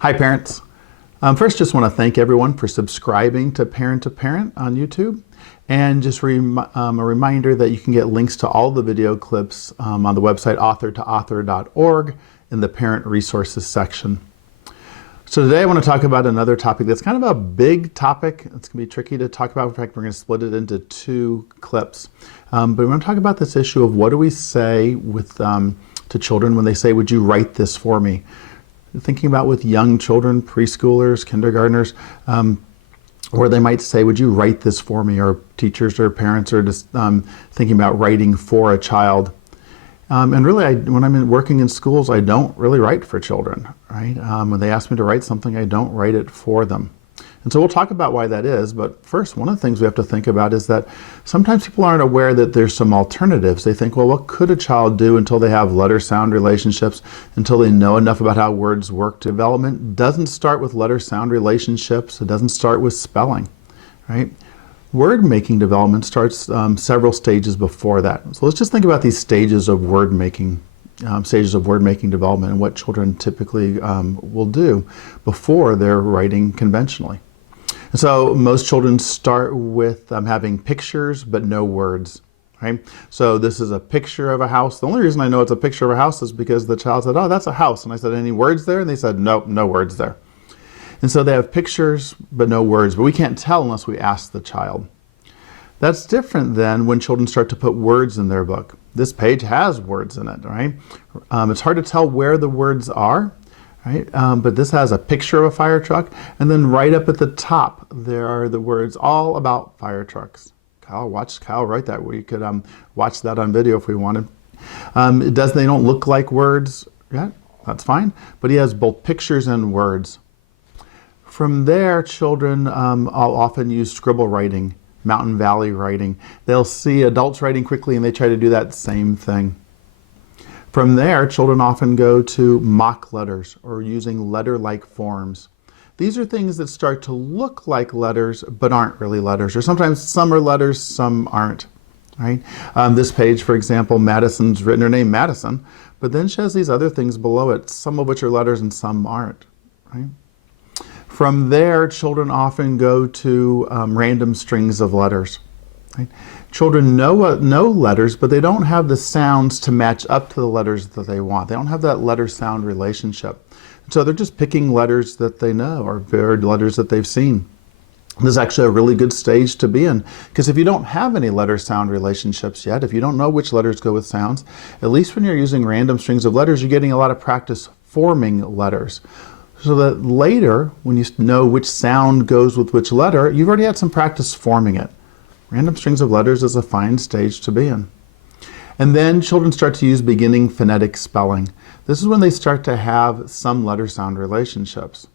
Hi parents. First, just want to thank everyone for subscribing to Parent on YouTube, and just a reminder that you can get links to all the video clips on the website author2author.org in the Parent Resources section. So today I want to talk about another topic that's kind of a big topic. It's going to be tricky to talk about. In fact, we're going to split it into two clips. But we're going to talk about this issue of what do we say with to children when they say, "Would you write this for me?" Thinking about with young children, preschoolers, kindergartners, or they might say, "Would you write this for me?" Or teachers or parents are just thinking about writing for a child. And really, when I'm working in schools, I don't really write for children, right? When they ask me to write something, I don't write it for them. And so we'll talk about why that is, but first, one of the things we have to think about is that sometimes people aren't aware that there's some alternatives. They think, well, what could a child do until they have letter-sound relationships, until they know enough about how words work? Development doesn't start with letter-sound relationships. It doesn't start with spelling, right? Word-making development starts several stages before that. So let's just think about these stages of word-making development and what children typically will do before they're writing conventionally. And so most children start with having pictures but no words. Right? So this is a picture of a house. The only reason I know it's a picture of a house is because the child said, "Oh, that's a house." And I said, "Any words there?" And they said, "Nope, no words there." And so they have pictures but no words, but we can't tell unless we ask the child. That's different than when children start to put words in their book. This page has words in it, right? It's hard to tell where the words are, right? But this has a picture of a fire truck, and then right up at the top, there are the words all about fire trucks. Watch Kyle write that. We could watch that on video if we wanted. They don't look like words yet. That's fine. But he has both pictures and words. From there, children often use scribble writing, mountain valley writing. They'll see adults writing quickly and they try to do that same thing. From there, children often go to mock letters or using letter-like forms. These are things that start to look like letters but aren't really letters, or sometimes some are letters, some aren't. Right? This page, for example, Madison's written her name Madison, but then she has these other things below it, some of which are letters and some aren't. Right? From there, children often go to random strings of letters. Right? Children know letters, but they don't have the sounds to match up to the letters that they want. They don't have that letter-sound relationship. So they're just picking letters that they know or letters that they've seen. This is actually a really good stage to be in, because if you don't have any letter-sound relationships yet, if you don't know which letters go with sounds, at least when you're using random strings of letters, you're getting a lot of practice forming letters. So that later, when you know which sound goes with which letter, you've already had some practice forming it. Random strings of letters is a fine stage to be in. And then children start to use beginning phonetic spelling. This is when they start to have some letter-sound relationships.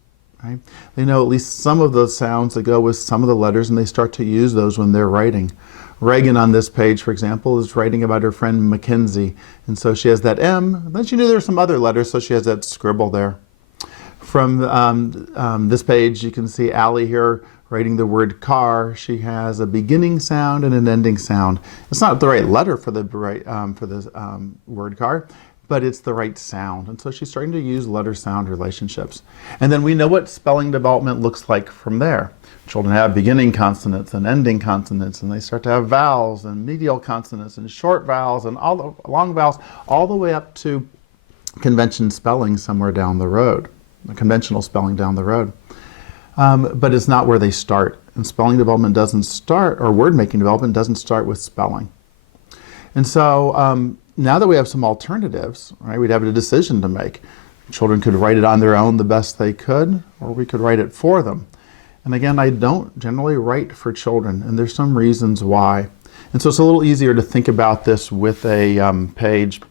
Right? They know at least some of the sounds that go with some of the letters, and they start to use those when they're writing. Reagan on this page, for example, is writing about her friend Mackenzie. And so she has that M. Then she knew there were some other letters, so she has that scribble there. From this page, you can see Allie here writing the word car. She has a beginning sound and an ending sound. It's not the right letter for the word car, but it's the right sound. And so she's starting to use letter-sound relationships. And then we know what spelling development looks like from there. Children have beginning consonants and ending consonants, and they start to have vowels and medial consonants and short vowels and all the long vowels, all the way up to convention spelling somewhere down the road. Conventional spelling down the road. But it's not where they start. And spelling development doesn't start, or word-making development doesn't start with spelling. And so now that we have some alternatives, right, we'd have a decision to make. Children could write it on their own the best they could, or we could write it for them. And again, I don't generally write for children, and there's some reasons why. And so it's a little easier to think about this with a page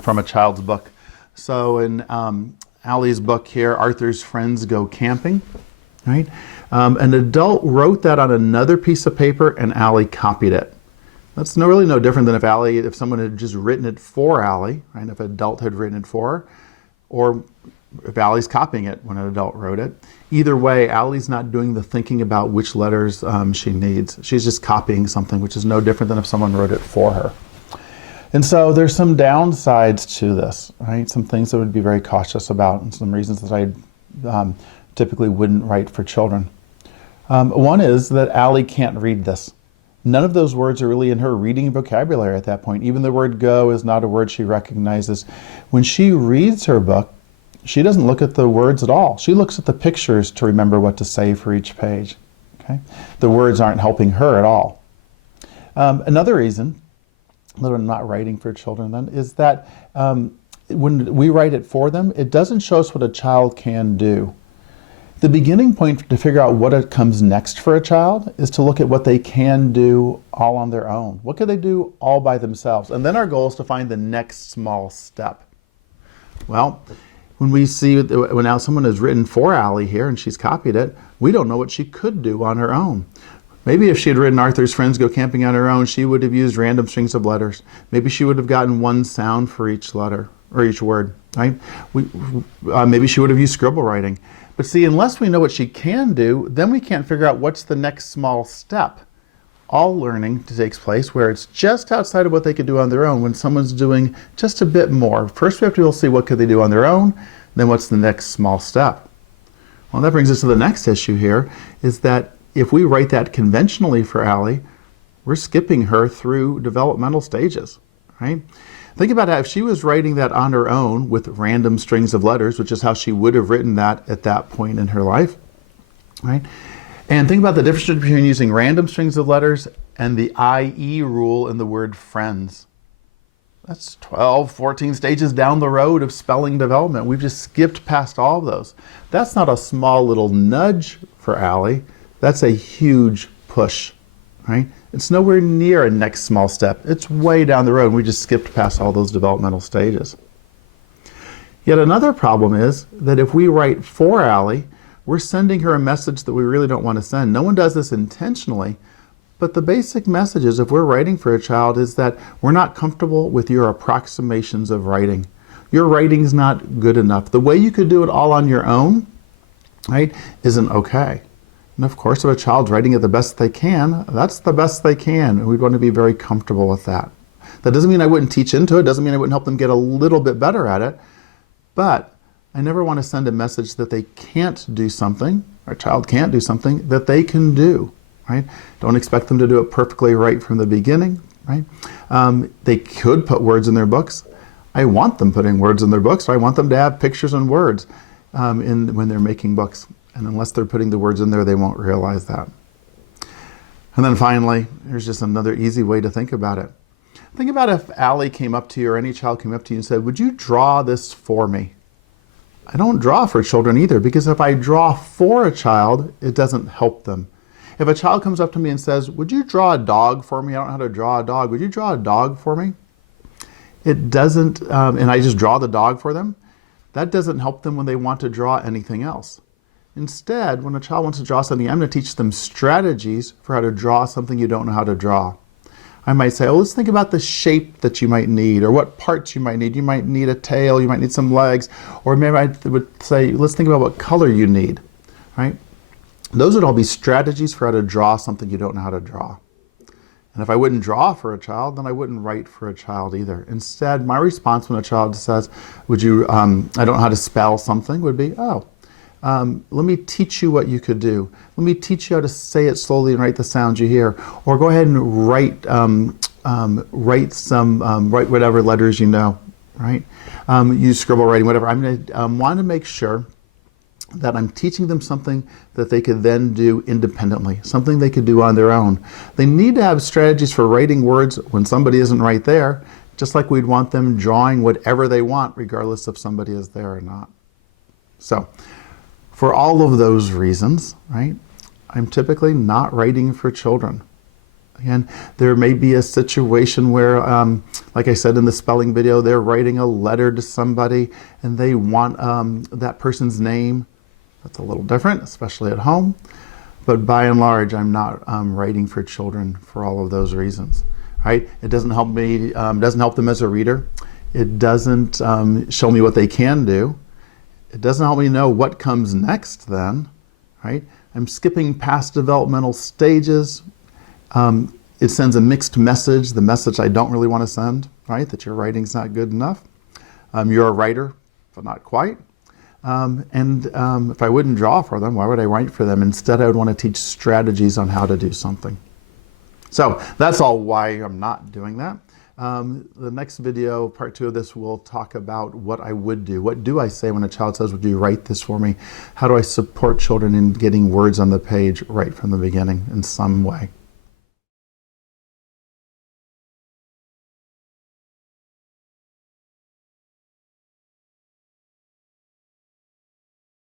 from a child's book. So in Allie's book here, Arthur's Friends Go Camping, right? An adult wrote that on another piece of paper and Allie copied it. That's really no different than if someone had just written it for Allie, right? If an adult had written it for her, or if Allie's copying it when an adult wrote it. Either way, Allie's not doing the thinking about which letters she needs. She's just copying something, which is no different than if someone wrote it for her. And so there's some downsides to this, right? Some things that would be very cautious about, and some reasons that I typically wouldn't write for children. One is that Allie can't read this. None of those words are really in her reading vocabulary at that point. Even the word go is not a word she recognizes. When she reads her book, she doesn't look at the words at all. She looks at the pictures to remember what to say for each page. Okay? The words aren't helping her at all. Another reason that I'm not writing for children then is that when we write it for them, it doesn't show us what a child can do. The beginning point to figure out what comes next for a child is to look at what they can do all on their own. What can they do all by themselves? And then our goal is to find the next small step. Well, when we see, when now someone has written for Allie here and she's copied it, we don't know what she could do on her own. Maybe if she had written Arthur's friends go camping on her own, she would have used random strings of letters. Maybe she would have gotten one sound for each letter or each word, right? Maybe she would have used scribble writing. But see, unless we know what she can do, then we can't figure out what's the next small step. All learning takes place where it's just outside of what they could do on their own when someone's doing just a bit more. First, we have to be able to see what could they do on their own, then what's the next small step. Well, that brings us to the next issue here, is that if we write that conventionally for Allie, we're skipping her through developmental stages, right? Think about how if she was writing that on her own with random strings of letters, which is how she would have written that at that point in her life, right? And think about the difference between using random strings of letters and the IE rule in the word friends. That's 12, 14 stages down the road of spelling development. We've just skipped past all of those. That's not a small little nudge for Allie. That's a huge push, right? It's nowhere near a next small step. It's way down the road. We just skipped past all those developmental stages. Yet another problem is that if we write for Allie, we're sending her a message that we really don't want to send. No one does this intentionally, but the basic message is if we're writing for a child is that we're not comfortable with your approximations of writing. Your writing's not good enough. The way you could do it all on your own, right, isn't okay. And of course, if a child's writing it the best they can, that's the best they can. And we'd want to be very comfortable with that. That doesn't mean I wouldn't teach into it. Doesn't mean I wouldn't help them get a little bit better at it. But I never want to send a message that they can't do something, our child can't do something that they can do, right? Don't expect them to do it perfectly right from the beginning, right? They could put words in their books. I want them putting words in their books. I want them to have pictures and words when they're making books. And unless they're putting the words in there, they won't realize that. And then finally, here's just another easy way to think about it. Think about if Allie came up to you or any child came up to you and said, would you draw this for me? I don't draw for children either, because if I draw for a child, it doesn't help them. If a child comes up to me and says, would you draw a dog for me? I don't know how to draw a dog. Would you draw a dog for me? It doesn't, and I just draw the dog for them. That doesn't help them when they want to draw anything else. Instead, when a child wants to draw something, I'm going to teach them strategies for how to draw something you don't know how to draw. I might say, oh, let's think about the shape that you might need, or what parts you might need. You might need a tail, you might need some legs, or maybe I would say, let's think about what color you need, right? Those would all be strategies for how to draw something you don't know how to draw. And if I wouldn't draw for a child, then I wouldn't write for a child either. Instead, my response when a child says, would you, I don't know how to spell something, would be, let me teach you what you could do. Let me teach you how to say it slowly and write the sounds you hear. Or go ahead and write whatever letters you know, right? Use scribble writing, whatever. I'm going to want to make sure that I'm teaching them something that they could then do independently, something they could do on their own. They need to have strategies for writing words when somebody isn't right there, just like we'd want them drawing whatever they want, regardless if somebody is there or not. So, for all of those reasons, right, I'm typically not writing for children. Again, there may be a situation where, like I said in the spelling video, they're writing a letter to somebody and they want that person's name. That's a little different, especially at home. But by and large, I'm not writing for children for all of those reasons. Right? It doesn't help me, doesn't help them as a reader. It doesn't show me what they can do. It doesn't help me know what comes next then, right? I'm skipping past developmental stages. It sends a mixed message, the message I don't really want to send, right? That your writing's not good enough. You're a writer, but not quite. If I wouldn't draw for them, why would I write for them? Instead, I would want to teach strategies on how to do something. So that's all why I'm not doing that. The next video, part 2 of this, will talk about what I would do. What do I say when a child says, would you write this for me? How do I support children in getting words on the page right from the beginning in some way?